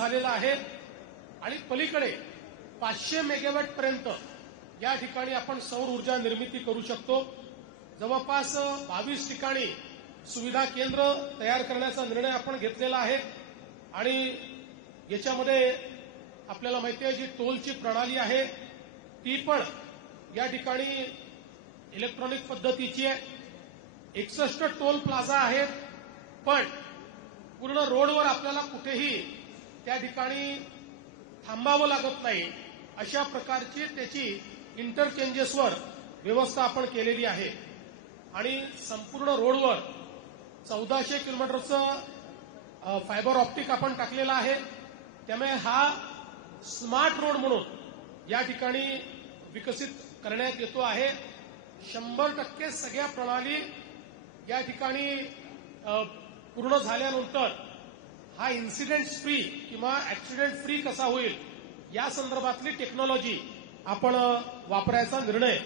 झालेला आहे आणि पलीकडे 500 मेगावॅट पर्यंत या ठिकाणी आपण सौर ऊर्जा निर्मिती करू शकतो। जवळपास 22 ठिकाणी सुविधा केंद्र तयार करण्याचा निर्णय आपण घेतलेला आहे आणि याच्यामध्ये आपल्याला माहिती आहे जी टोलची प्रणाली आहे ती पण या ठिकाणी इलेक्ट्रॉनिक पद्धतीची आहे। 61 टोल प्लाझा आहेत, पण पूर्ण रोडवर आपल्याला कुठेही त्या ठिकाणी थांबावं लागत नाही अशा प्रकारची त्याची इंटरचेंजेसवर व्यवस्था आपण केलेली आहे आणि संपूर्ण रोडवर 1400 किलोमीटरचं फायबर ऑप्टिक आपण टाकलेला आहे। त्यामुळे हा स्मार्ट रोड म्हणून या ठिकाणी विकसित करण्यात येतो आहे। 100% सगळ्या प्रणाली या ठिकाणी पूर्ण झाल्यानंतर हा इन्सिडेंट फ्री किंवा ऍक्सिडेंट फ्री कसा होईल या संदर्भातली टेक्नॉलॉजी आपण वापरायचा निर्णय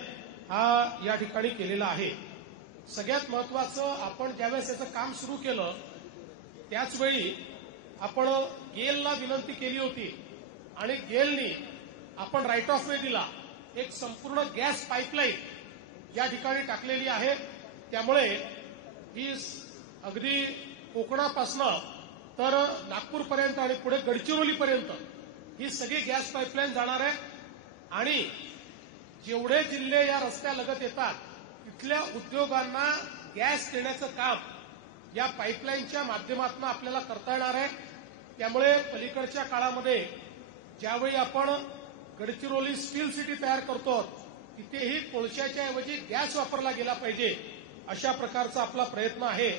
हा या ठिकाणी केलेला आहे। सगळ्यात महत्वाचं आपण ज्यावेळेस याचं काम सुरू केलं त्याचवेळी आपण गेलला विनंती केली होती आणि गेलनी आपण राईट ऑफ वे दिला। एक संपूर्ण गॅस पाईपलाईन या ठिकाणी टाकलेली आहे। त्यामुळे ही अगदी कोकणापासनं तर नागपूरपर्यंत आणि पुढे गडचिरोलीपर्यंत ही सगळी गॅस पाईपलाईन जाणार आहे आणि जेवढे जिल्हे या रस्त्यालगत येतात तिथल्या उद्योगांना गॅस देण्याचं काम या पाईपलाईनच्या माध्यमातून आपल्याला करता येणार आहे। त्यामुळे पलीकडच्या काळामध्ये ज्यावेळी आपण गडचिरोली स्टील सिटी तयार करतो तिथेही कोळशाच्या ऐवजी गॅस वापरला गेला पाहिजे अशा प्रकारचा आपला प्रयत्न आहे।